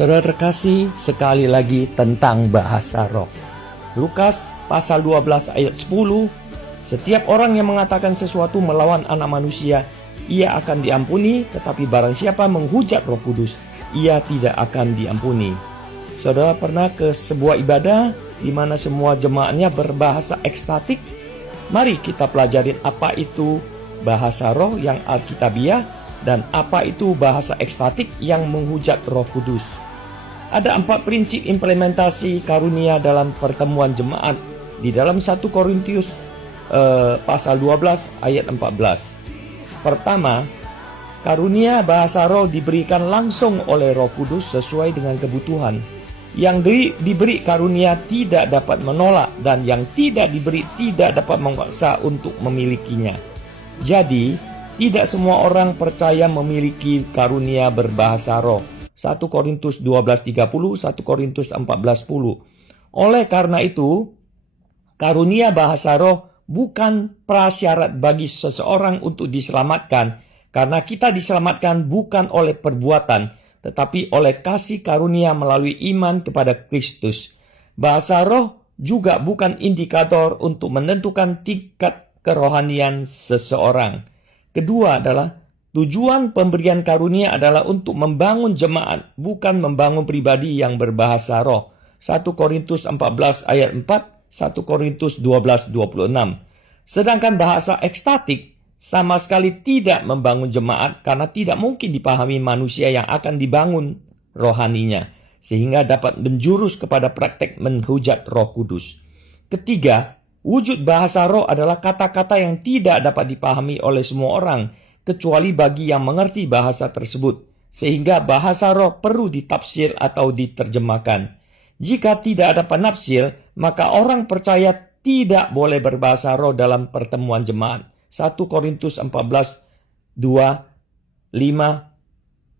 Saudara terkasih, sekali lagi tentang bahasa roh. Lukas pasal 12 ayat 10, setiap orang yang mengatakan sesuatu melawan anak manusia, ia akan diampuni, tetapi barang siapa menghujat Roh Kudus, ia tidak akan diampuni. Saudara pernah ke sebuah ibadah di mana semua jemaatnya berbahasa ekstatik? Mari kita pelajarin apa itu bahasa roh yang alkitabiah dan apa itu bahasa ekstatik yang menghujat Roh Kudus. Ada 4 prinsip implementasi karunia dalam pertemuan jemaat di dalam 1 Korintus pasal 12 ayat 14. Pertama, karunia bahasa roh diberikan langsung oleh Roh Kudus sesuai dengan kebutuhan. Yang diberi karunia tidak dapat menolak, dan yang tidak diberi tidak dapat memaksa untuk memilikinya. Jadi, tidak semua orang percaya memiliki karunia berbahasa roh. 1 Korintus 12:30, 1 Korintus 14:10. Oleh karena itu, karunia bahasa roh bukan prasyarat bagi seseorang untuk diselamatkan, karena kita diselamatkan bukan oleh perbuatan, tetapi oleh kasih karunia melalui iman kepada Kristus. Bahasa roh juga bukan indikator untuk menentukan tingkat kerohanian seseorang. Kedua adalah tujuan pemberian karunia adalah untuk membangun jemaat, bukan membangun pribadi yang berbahasa roh. 1 Korintus 14 ayat 4, 1 Korintus 12:26. Sedangkan bahasa ekstatik sama sekali tidak membangun jemaat karena tidak mungkin dipahami manusia yang akan dibangun rohaninya, sehingga dapat menjurus kepada praktek menghujat Roh Kudus. Ketiga, wujud bahasa roh adalah kata-kata yang tidak dapat dipahami oleh semua orang, kecuali bagi yang mengerti bahasa tersebut, sehingga bahasa roh perlu ditafsir atau diterjemahkan. Jika tidak ada penafsir, maka orang percaya tidak boleh berbahasa roh dalam pertemuan jemaat. 1 Korintus 14:2, 5,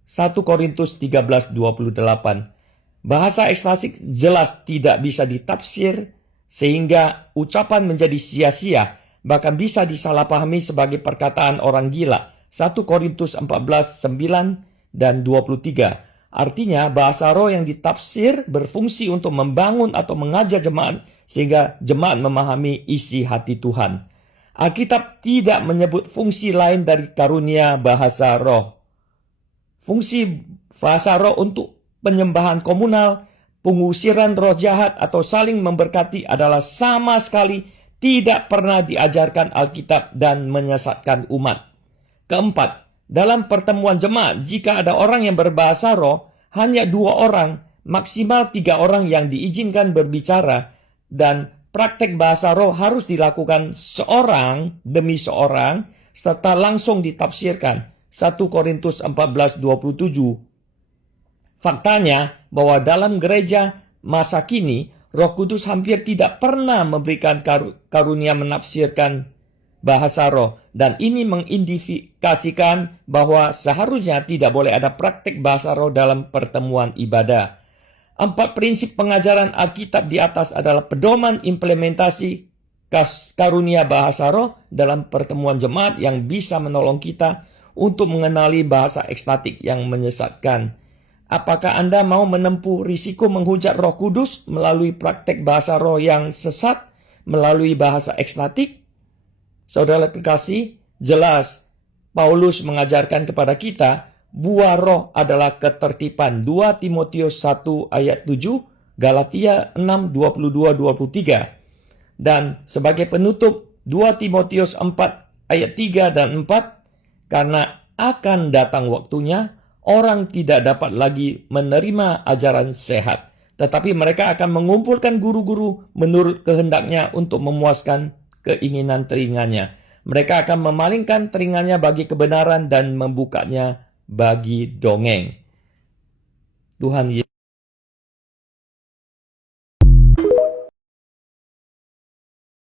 1 Korintus 13:28. Bahasa ekstatik jelas tidak bisa ditafsir, sehingga ucapan menjadi sia-sia, bahkan bisa disalahpahami sebagai perkataan orang gila. 1 Korintus 14:9 dan 23. Artinya bahasa roh yang ditafsir berfungsi untuk membangun atau mengajar jemaat sehingga jemaat memahami isi hati Tuhan. Alkitab tidak menyebut fungsi lain dari karunia bahasa roh. Fungsi bahasa roh untuk penyembahan komunal, pengusiran roh jahat, atau saling memberkati adalah sama sekali tidak pernah diajarkan Alkitab dan menyesatkan umat. Keempat, dalam pertemuan jemaat, jika ada orang yang berbahasa roh, hanya 2 orang, maksimal 3 orang yang diizinkan berbicara, dan praktek bahasa roh harus dilakukan seorang demi seorang, serta langsung ditafsirkan. 1 Korintus 14:27. Faktanya bahwa dalam gereja masa kini, Roh Kudus hampir tidak pernah memberikan karunia menafsirkan bahasa roh, dan ini mengindikasikan bahwa seharusnya tidak boleh ada praktik bahasa roh dalam pertemuan ibadah. 4 prinsip pengajaran Alkitab di atas adalah pedoman implementasi karunia bahasa roh dalam pertemuan jemaat yang bisa menolong kita untuk mengenali bahasa ekstatik yang menyesatkan. Apakah Anda mau menempuh risiko menghujat Roh Kudus melalui praktek bahasa roh yang sesat melalui bahasa ekstatik? Saudara terkasih, jelas Paulus mengajarkan kepada kita buah roh adalah ketertiban. 2 Timotius 1 ayat 7, Galatia 6:22-23. Dan sebagai penutup 2 Timotius 4 ayat 3 dan 4, karena akan datang waktunya orang tidak dapat lagi menerima ajaran sehat, tetapi mereka akan mengumpulkan guru-guru menurut kehendaknya untuk memuaskan keinginan telinganya. Mereka akan memalingkan telinganya bagi kebenaran dan membukanya bagi dongeng. Tuhan Yesus